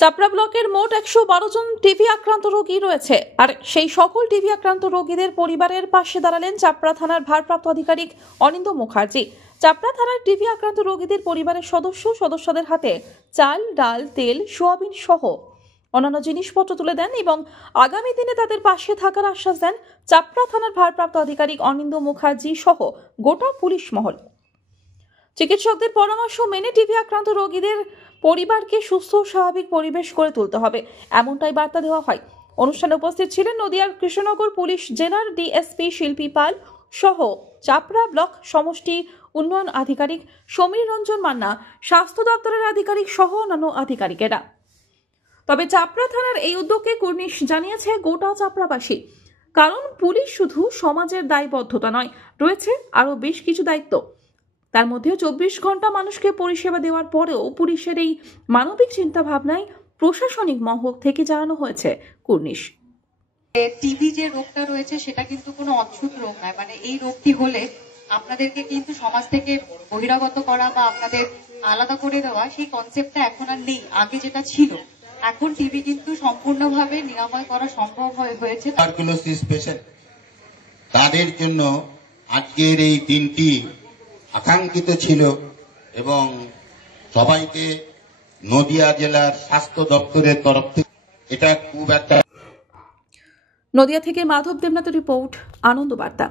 চাপড়া ব্লকের মোট 112 জন টিবি আক্রান্ত রোগী রয়েছে। আর সেই সকল টিবি আক্রান্ত রোগীদের পরিবারের পাশে দাঁড়ালেন চাপড়া থানার ভারপ্রাপ্ত আধিকারিক অনিন্দ মুখার্জি। চাপড়া থানার টিবি আক্রান্ত রোগীদের পরিবারের সদস্যদের হাতে চাল, ডাল, তেল, সোয়াবিন সহ অন্যান্য জিনিসপত্র তুলে দেন এবং আগামী দিনে তাদের পাশে থাকার আশ্বাস দেন চাপড়া থানার ভারপ্রাপ্ত আধিকারিক অনিন্দ মুখার্জি সহ গোটা পুলিশ মহল। চিকিৎসকদের পরামর্শ মেনে টিবি আক্রান্ত রোগীদের পরিবারকে সুস্থ ও স্বাভাবিক পরিবেশ করে তুলতে হবে, এমনটাই বার্তা দেওয়া হয়। অনুষ্ঠানে উপস্থিত ছিলেন নদিয়ার কৃষ্ণনগর পুলিশ জেলার ডিএসপি শিল্পী পাল সহ চাপড়া ব্লক সমষ্টি উন্নয়ন আধিকারিক সমীর রঞ্জন মান্না, স্বাস্থ্য দপ্তরের আধিকারিক সহ অন্যান্য আধিকারিকেরা। তবে চাপড়া থানার এই উদ্যোগকে কুর্নিশ জানিয়েছে গোটা চাপড়াবাসী, কারণ পুলিশ শুধু সমাজের দায়বদ্ধতা নয়, রয়েছে আরো বেশ কিছু দায়িত্ব। তার মধ্যে 24 ঘন্টা মানুষকে পরিষেবা দেওয়ার পরেও পুলিশের এই মানবিক চিন্তা ভাবনায় প্রশাসনিক মহল থেকে জানানো হয়েছে কুর্নিশ। টিবি যে রোগটা রয়েছে সেটা কিন্তু কোনো অদ্ভুত রোগ নয়, মানে এই রোগটি হলে আপনাদেরকে কিন্তু সমাজ থেকে বহিরাগত করা বা আপনাদের আলাদা করে দেওয়া সেই কনসেপ্টটা এখন আর নেই, আগে যেটা ছিল। এখন টিবি কিন্তু সম্পূর্ণভাবে নিরাময় করা সম্ভব হয়েছে। টার্কুলোসিস পেশেন্ট তাদের জন্য আজকের এই দিনটি আকাঙ্ক্ষিত ছিল এবং সবাইকে নদিয়া জেলার স্বাস্থ্য দপ্তরের তরফ থেকে এটা খুব একটা। নদিয়া থেকে মাধব দেবনাথের রিপোর্ট, আনন্দ বার্তা।